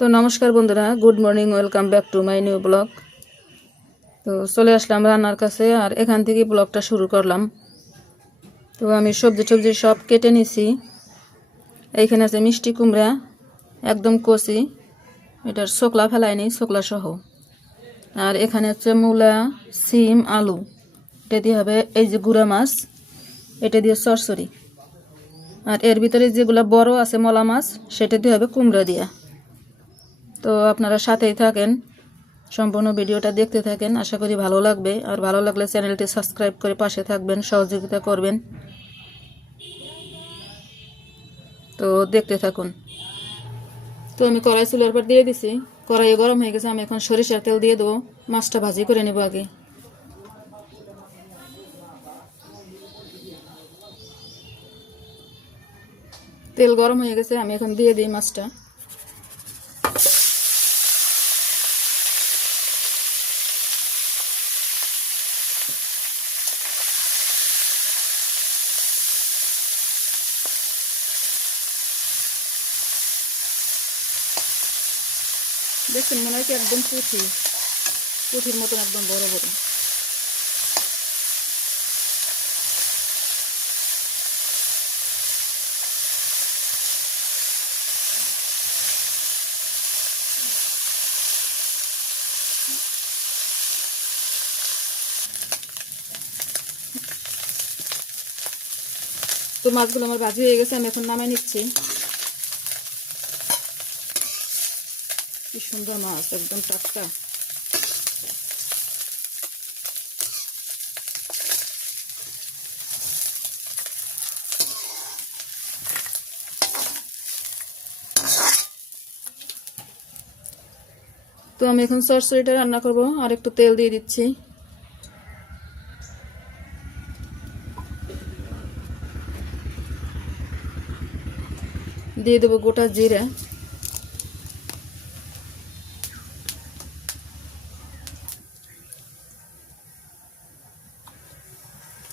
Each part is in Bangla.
তো নমস্কার বন্ধুরা, good morning, welcome back to my new blog. তো চলে আসলাম রান্নার কাছে আর এখান থেকে ব্লগটা শুরু করলাম। তো আমি সবজি টবজি সব কেটে নিছি। এইখানে আছে মিষ্টি কুমড়া, একদম কচি এটার শোকলা ফেলায়নি শোকলা সহ। আর এখানে হচ্ছে মূলা, সিম, আলু। এটা দিয়ে হবে এই যে গুঁড়া মাছ, এটা দিয়ে সরসরি। আর এর ভিতরে যেগুলো বড় আছে মলা মাছ, সেটা দিয়ে হবে কুমড়া দিয়া। তো আপনারা সাথেই থাকেন, সম্পূর্ণ ভিডিওটা দেখতে থাকেন, আশা করি ভালো লাগবে। আর ভালো লাগলে চ্যানেলটি সাবস্ক্রাইব করে পাশে থাকবেন, সহযোগিতা করবেন। তো দেখতে থাকুন। তো আমি কড়াই চুলার পর দিয়ে দিছি। কড়াই গরম হয়ে গেছে, আমি এখন সরিষার তেল দিয়ে দেবো। মাছটা ভাজি করে নেব আগে। তেল গরম হয়ে গেছে, আমি এখন দিয়ে দিই মাছটা। দেখছেন মনে হয় একদম পুঁথি। পুঁথির মতন একদম বড় বড়। তো মাছগুলো আমার ভাজি হয়ে গেছে, আমি এখন নামাই নিচ্ছি। সুন্দর মাছ, একদম টাটকা। তো আমি এখন সরসরিটা রান্না করব, আর একটু তেল দিয়ে দিচ্ছি। দিয়ে দেবো গোটা জিরা।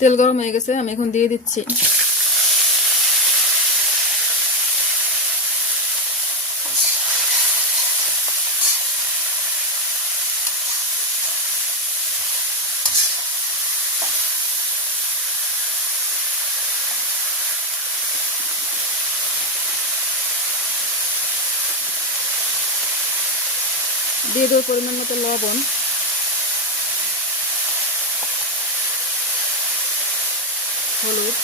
তেল গরম হয়ে গেছে আমি এখন দিয়ে দিচ্ছি। দিয়ে দেবো পরিমাণ মতো লবণ। হলুদ।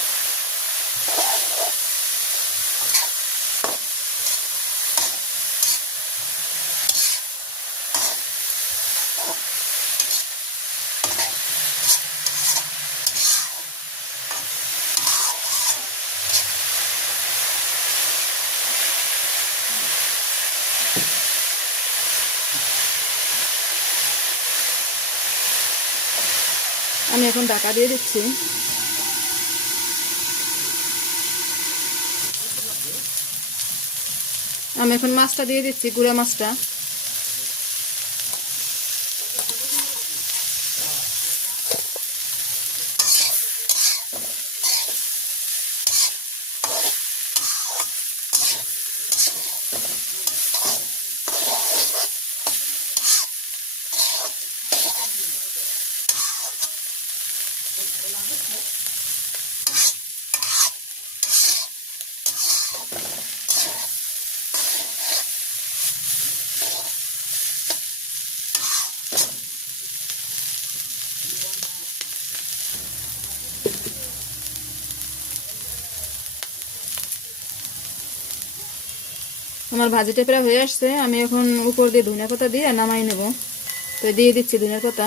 আমি এখন ঢাকা দিয়ে দিচ্ছি। আমি এখন মাছটা দিয়ে দিচ্ছি গুঁড়া মাছটা। আমার ভাজিটা প্রায় হয়ে আসছে, আমি এখন উপর দিয়ে ধনিয়া পাতা দিয়ে নামাই নেব। তো দিয়ে দিচ্ছি ধনিয়া পাতা।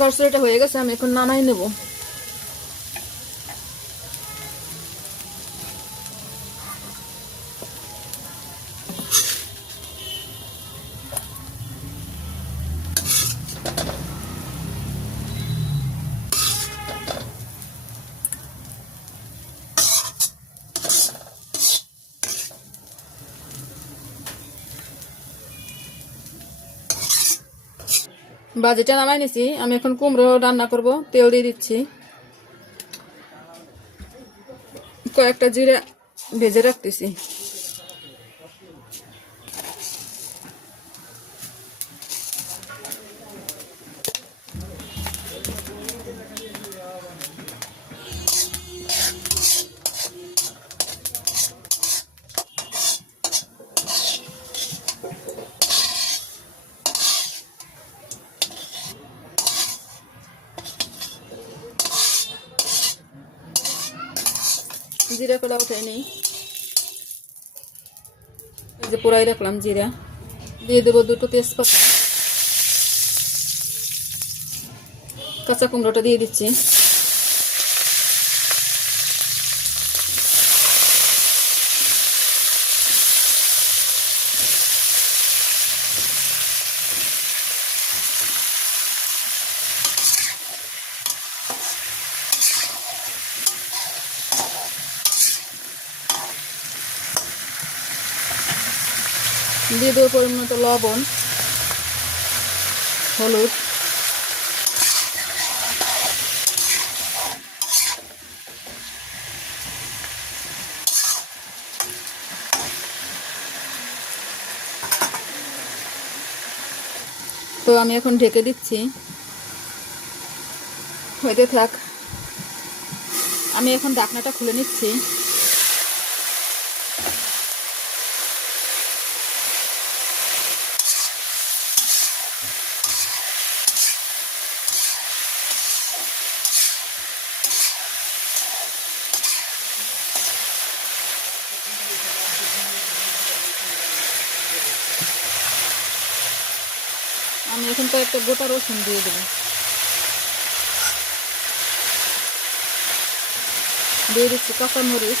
সরসরিটা হয়ে গেছে আমি এখন নামাই নেব। বাজিটা নামাই নিছি, আমি এখন কুমড়ো রান্না করব, তেল দিয়ে দিচ্ছি। কয়েকটা জিরা ভেজে রাখতেছি। জিরা কলা উঠে নেই যে পোড়াই রাখলাম জিরা। দিয়ে দেবো দুটো তেজপাতা। কাঁচা কুমড়োটা দিয়ে দিচ্ছি। দিয়ে দেবো পরিমাণ মতো লবণ, হলুদ। তো আমি এখন ঢেকে দিচ্ছি। হইতে থাক। আমি এখন ঢাকনাটা খুলে নিচ্ছি। এখন কয়েকটা গোটা রসুন দিয়ে দেবো। দিয়ে দিচ্ছি কাঁচামরিচ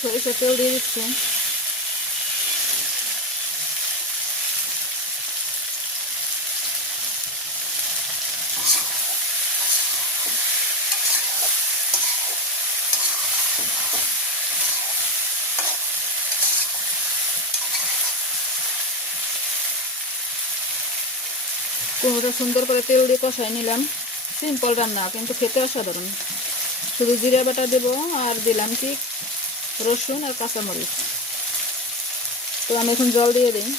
সরিষার তেল দিয়ে দিচ্ছি। কুমড়োটা সুন্দর করে তেল দিয়ে কষাই নিলাম। সিম্পল রান্না, কিন্তু খেতে অসাধারণ। শুধু জিরা বাটা দেবো আর দিলাম কি রসুন আর কাঁচামরিচ। তো আমি এখন জল দিয়ে দিই।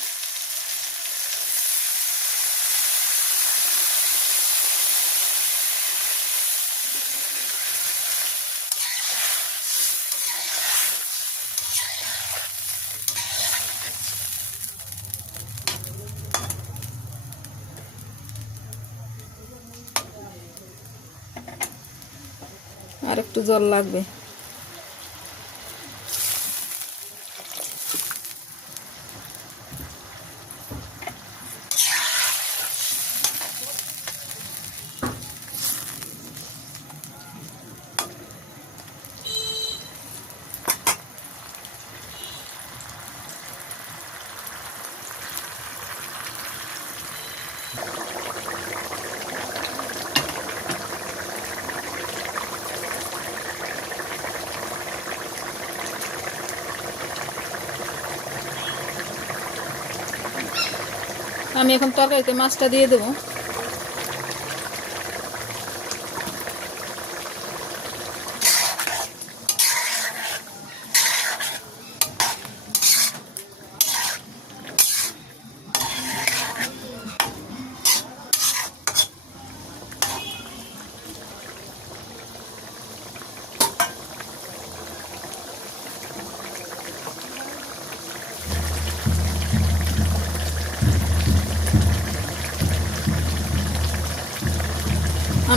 আর একটু জল লাগবে। আমি এখন তরকারিতে মাছটা দিয়ে দেবো।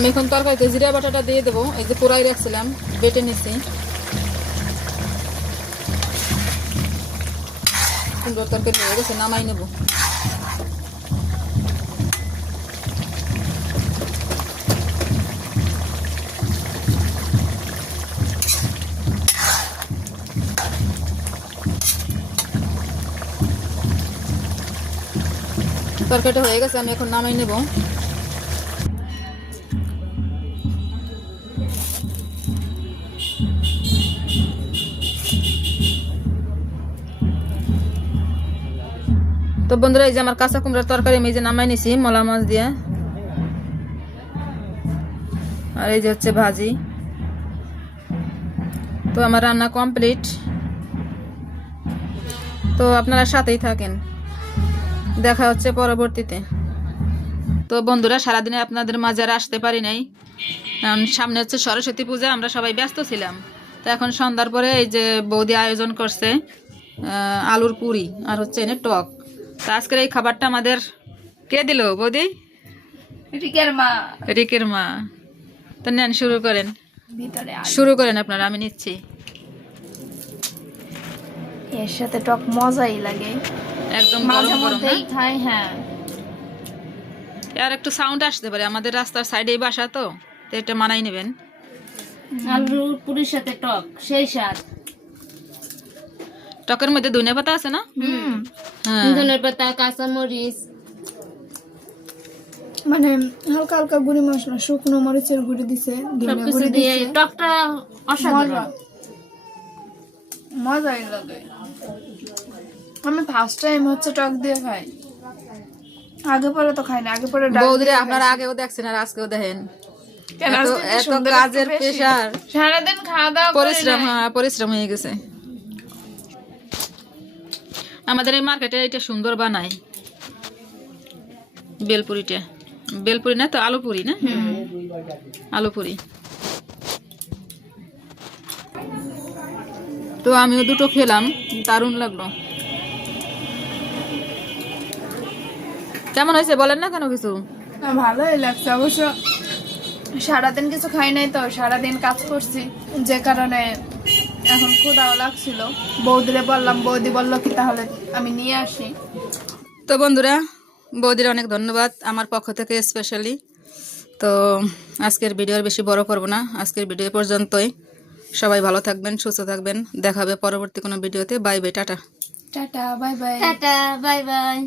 আমি এখন তরকারিতে জিরা বাটাটা দিয়ে দেবো। এই যে পোড়াই রাখছিলাম, বেটে নিছি। সুন্দর তরকারি হয়ে গেছে, নামাই নেব। তরকারিটা হয়ে গেছে, আমি এখন নামাই নেব। তো বন্ধুরা, এই যে আমার কাঁচা কুমড়ার তরকারি, আমি এই যে নামাই নিছি, মলা মাছ দিয়ে। আর এই যে হচ্ছে ভাজি। তো আমার রান্না কমপ্লিট। তো আপনারা সাথেই থাকেন। দেখা হচ্ছে পরবর্তীতে। তো বন্ধুরা, সারাদিনে আপনাদের মাঝে আর আসতে পারি নাই। সামনে হচ্ছে সরস্বতী পূজা, আমরা সবাই ব্যস্ত ছিলাম। তো এখন সন্ধ্যার পরে এই যে বৌদি আয়োজন করছে আলুর পুরি, আর হচ্ছে এনে টক। তো আজকের এই খাবারটা আমাদের কে দিল বৌদি? রিকের মা। রিকের মা। তো নেন শুরু করেন। শুরু করেন আপনারা আমি নিচ্ছি। এর সাথে টক মজাই লাগে। একদম গরম গরম খাই হ্যাঁ। আর একটু সাউন্ড আসতে পারে আমাদের রাস্তার সাইডেই বাসা তো এটা মানাই নেবেন। পুরির সাথে টক সেই স্বাদ। টকের মধ্যে ধনিয়া পাতা আছে না হ্যাঁ ধনের পাতা কাঁচা মরিচ মানে হালকা হালকা গুঁড়ি মশলা শুকনো মরিচের গুঁড়ি দিছে ধনিয়া গুঁড়ি দিয়ে টকটা অসাধারণ। মজাই লাগে আমি ফার্স্ট টাইম হচ্ছে টক দিয়ে খাই। আগে পরে তো খাই না আগে পরে বৌদিরে আপনারা আগেও দেখছেন আর আজকেও দেখেন। কেন এত কাজের প্রেশার সারাদিন খাওয়া দাওয়া পরিশ্রম হ্যাঁ পরিশ্রম হয়ে গেছে। আমাদের এই মার্কেটে এটা সুন্দর বানায়। বেলপুরিটা। বেলপুরি না তো আলুপুরি না? আলুপুরি। তো আমিও দুটো খেলাম দারুণ লাগল। কেমন হয়েছে বলেন না কেন কিছু? ভালোই লাগছে অবশ্য। সারাদিন কিছু খাই নাই তো সারাদিন কাজ করছি যে কারণে এখন ক্ষুদাও লাগছিল। বৌদিরে বললাম বৌদি বলল কি তাহলে আমি নিয়ে আসি। তো বন্ধুরা বৌদির অনেক ধন্যবাদ আমার পক্ষ থেকে স্পেশালি তো আজকের ভিডিও আর বেশি বড় করব না আজকের ভিডিও পর্যন্তই। সবাই ভালো থাকবেন সুস্থ থাকবেন দেখাবে পরবর্তী কোনো ভিডিওতে। Bye bye tata. Tata bye bye. Tata bye bye.